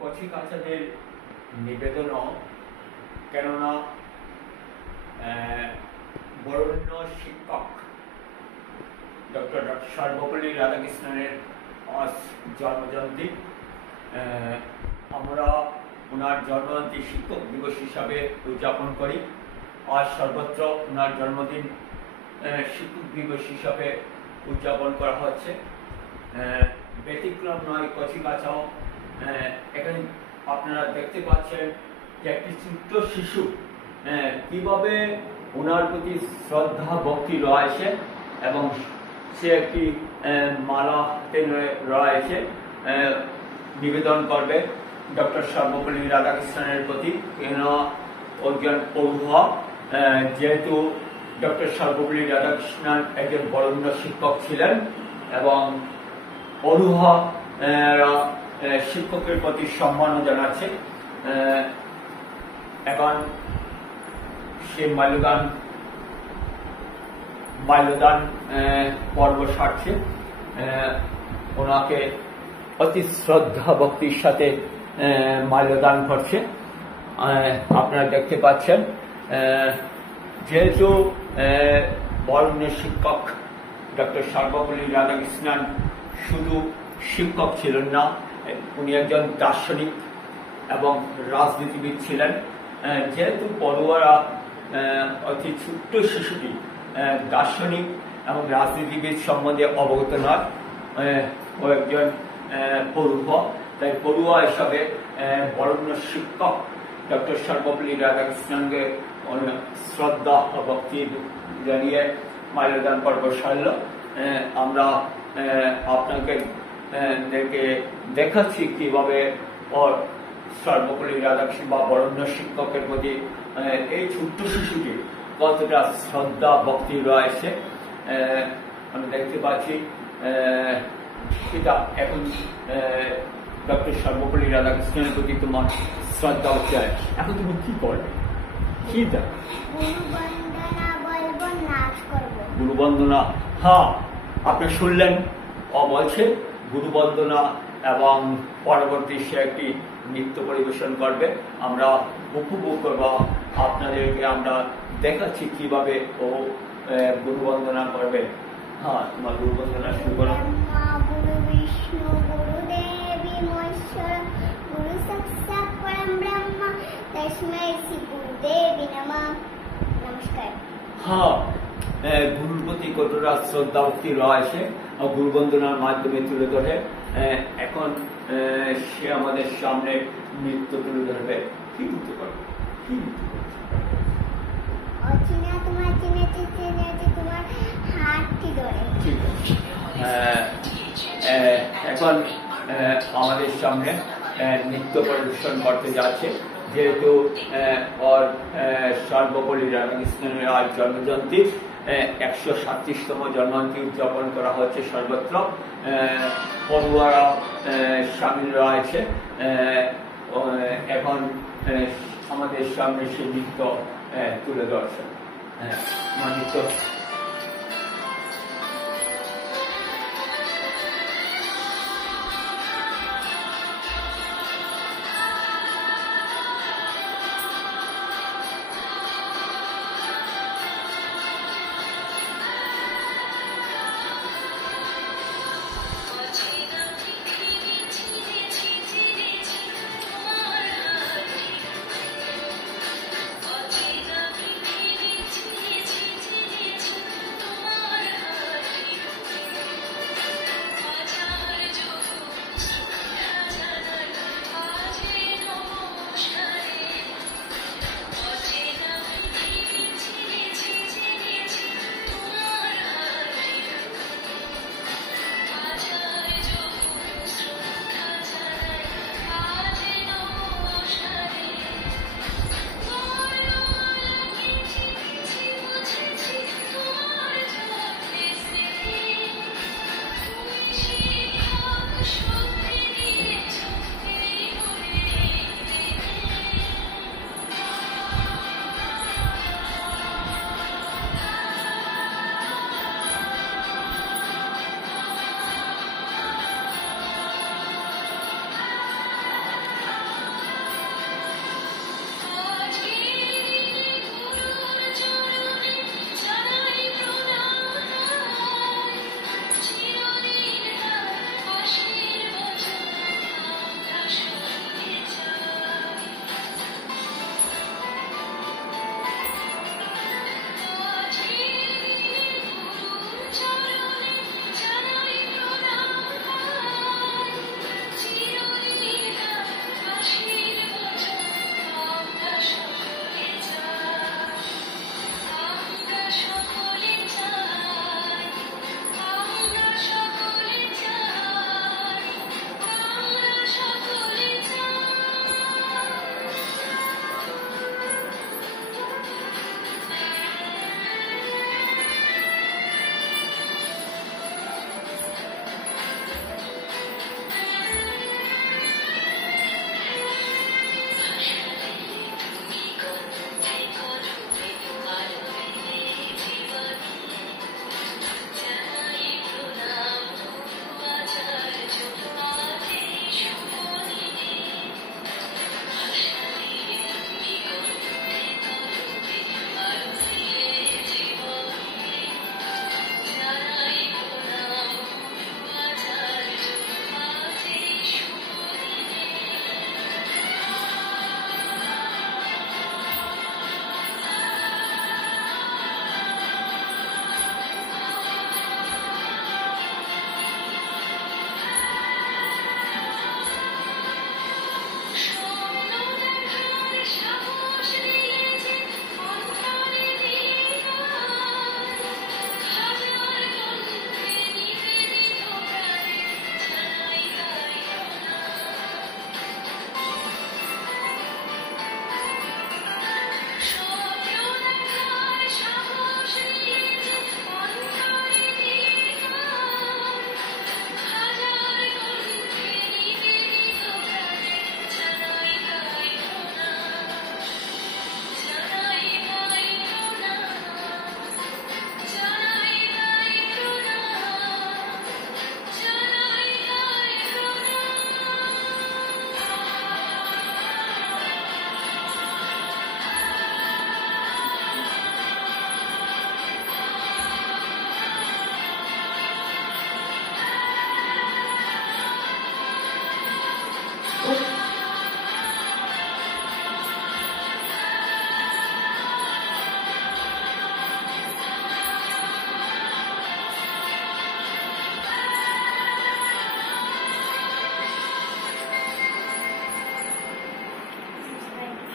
কচিকাঁচাদের নিবেদনও, কেননা বরেণ্য শিক্ষক ডক্টর সর্বপল্লী রাধাকৃষ্ণনের আজ জন্মজয়ন্তী। আমরা ওনার জন্মজয়ন্তী শিক্ষক দিবস হিসাবে উদযাপন করি। আজ সর্বত্র ওনার জন্মদিন শিক্ষক দিবস হিসাবে উদযাপন করা হচ্ছে। ব্যতিক্রম নয় কচিকাঁচাও। এখানে আপনারা দেখতে পাচ্ছেন যে একটি ছোট্ট শিশু কিভাবে ওনার প্রতি শ্রদ্ধা ভক্তি রয়েছে এবং সে একটি মালা হাতে রয়েছে, নিবেদন করবে ডক্টর সর্বপল্লী রাধাকৃষ্ণনের প্রতি। কেন একজন পড়ুয়া, যেহেতু ডক্টর সর্বপল্লী রাধাকৃষ্ণন একজন বরেণ্য শিক্ষক ছিলেন এবং পড়ুয়া শিক্ষকের প্রতি সম্মান জানাচ্ছে। এখন সে মাল্যদান পর্ব সারছে। ওনাকে অতি শ্রদ্ধা ভক্তির সাথে মাল্যদান করছে। আপনারা দেখতে পাচ্ছেন, যেহেতু বরেণ্য শিক্ষক ডক্টর সর্বপল্লী রাধাকৃষ্ণন শুধু শিক্ষক ছিলেন না, উনি একজন দার্শনিক এবং রাজনীতিবিদ ছিলেন। যেহেতু পড়ুয়ারা অতি ছোট্ট শিশুটি দার্শনিক এবং রাজনীতিবিদ সম্বন্ধে অবগত নয়, ও একজন পড়ুয়া, তাই পড়ুয়া হিসাবে বরেণ্য শিক্ষক ডক্টর সর্বপল্লী রাধাকৃষ্ণনকে শ্রদ্ধা ও ভক্তি জানিয়ে মাল্যদান পর্ব সারল। আমরা আপনাকে দেখাচ্ছি কিভাবে সর্বপল্লী রাধাকৃষ্ণ বা বরেণ্য শিক্ষকের প্রতি এই ছোট্ট শিশুটি কতটা শ্রদ্ধা ভক্তি রয়েছে। আমি দেখতে পাচ্ছি সেটা এখন ডক্টর সর্বপল্লী রাধাকৃষ্ণনের প্রতি তোমার শ্রদ্ধা ভক্তি হয়। এখন তুমি কি করবে? কি দেখ গুরুবন্দনা। হ্যাঁ, আপনি শুনলেন, বলছে গুরুবন্দনা এবং পরবর্তী সে একটি নৃত্য পরিবেশন করবে। আমরা উপভোগ করবো, আপনাদেরকে আমরা দেখাচ্ছি কিভাবে ও গুরুবন্দনা করবে। হ্যাঁ, তোমার গুরুবন্দনা শুরু করো। হ্যাঁ, গুরুর প্রতি কতটা শ্রদ্ধা ভক্তি রয়েছে গুরুবন্দনার মাধ্যমে তুলে ধরে। এখন সে আমাদের সামনে নৃত্য তুলে ধরবে। কি নৃত্য করবে? কি নৃত্য করবে? ঠিক আছে, এখন আমাদের সামনে নৃত্য পরিবেশন করতে যাচ্ছে। যেহেতু ওর সর্বপল্লী রাধাকৃষ্ণনের আজ জন্মজয়ন্তী, 137তম জন্মজয়ন্তী উদযাপন করা হচ্ছে সর্বত্র। পড়ুয়ারা সামিল রয়েছে। এখন আমাদের সামনে সে নৃত্য তুলে ধরছে। নৃত্য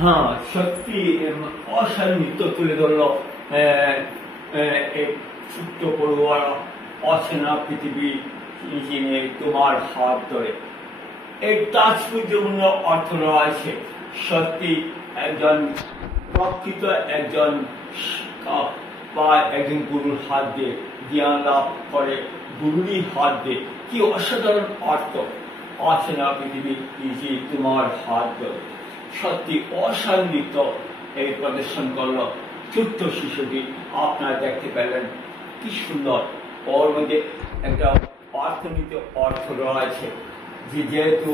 হ্যাঁ, সত্যি অসাধারণ নৃত্য তুলে ধরলো এই ছোট্ট পড়ুয়া অচেনা পৃথিবী চিনে তোমার হাত ধরে। এই তাৎপর্যপূর্ণ অর্থ রয়েছে। সত্যি একজন প্রকৃত একজন বা একজন গুরুর হাত দিয়ে জ্ঞান লাভ করে, গুরুরই হাত দিয়ে, কি অসাধারণ অর্থ। অচেনা পৃথিবী তোমার হাত ধরে, সত্যি অসাধারণ নৃত্য এই প্রদর্শন করলো ছোট্ট শিশুটি। আপনারা দেখতে পেলেন কি সুন্দর। ওর মধ্যে একটা অর্থনীত অর্থ রয়েছে যে যেহেতু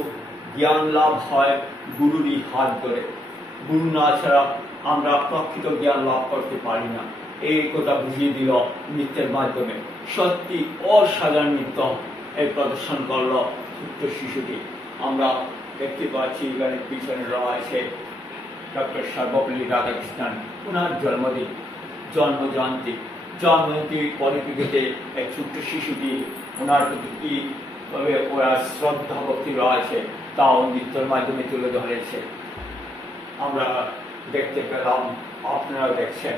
জ্ঞান লাভ হয় গুরুরই হাত ধরে, গুরু না ছাড়া আমরা প্রকৃত জ্ঞান লাভ করতে পারি না, এই কথা বুঝিয়ে দিল নৃত্যের মাধ্যমে। সত্যি অসাধারণ নৃত্য এই প্রদর্শন করলো ছোট্ট শিশুটি। আমরা দেখতে পাচ্ছি এখানে পিছনে রয়েছে ডক্টর সর্বপল্লী রাধাকৃষ্ণন, ওনার জন্মদিন, জন্মজয়ন্তীর পরিপ্রেক্ষিতে এক ছোট্ট শিশুটি ওনার প্রতি কিভাবে ওরা শ্রদ্ধা ভক্তি রয়েছে তাও নৃত্যের মাধ্যমে তুলে ধরেছে। আমরা দেখতে পেলাম, আপনারা দেখছেন,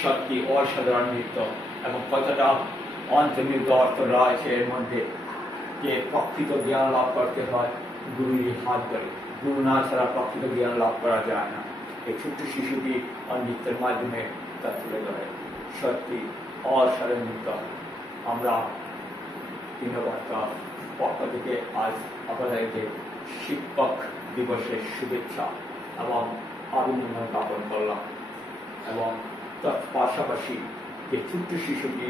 সত্যি অসাধারণ নৃত্য এবং কতটা অন্তর্নিহিত অর্থ রয়েছে এর মধ্যে, যে প্রকৃত জ্ঞান লাভ করতে হয় গুরুরই হাত ধরে, গুরু না ছাড়া প্রকৃত জ্ঞান লাভ করা যায় না। এই ছোট্ট শিশুটি নৃত্যের মাধ্যমে তা তুলে ধরে। সত্যি অসাধারণ নৃত্য। আমরা দিনবার্তার পক্ষ থেকে আজ আপনাদেরকে শিক্ষক দিবসের শুভেচ্ছা এবং অভিনন্দন জ্ঞাপন করলাম। এবং তার পাশাপাশি যে ছোট্ট শিশুটি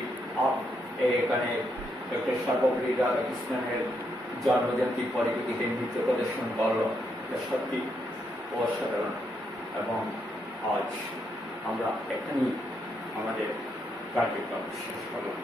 এখানে ডক্টর সর্বপল্লী রাধাকৃষ্ণনের জন্মজয়ন্তীর পরিপ্রেক্ষিতে নৃত্য প্রদর্শন করল, সত্যি অসাধারণ। এবং আজ আমরা এখানেই আমাদের কার্যক্রম শেষ করলাম।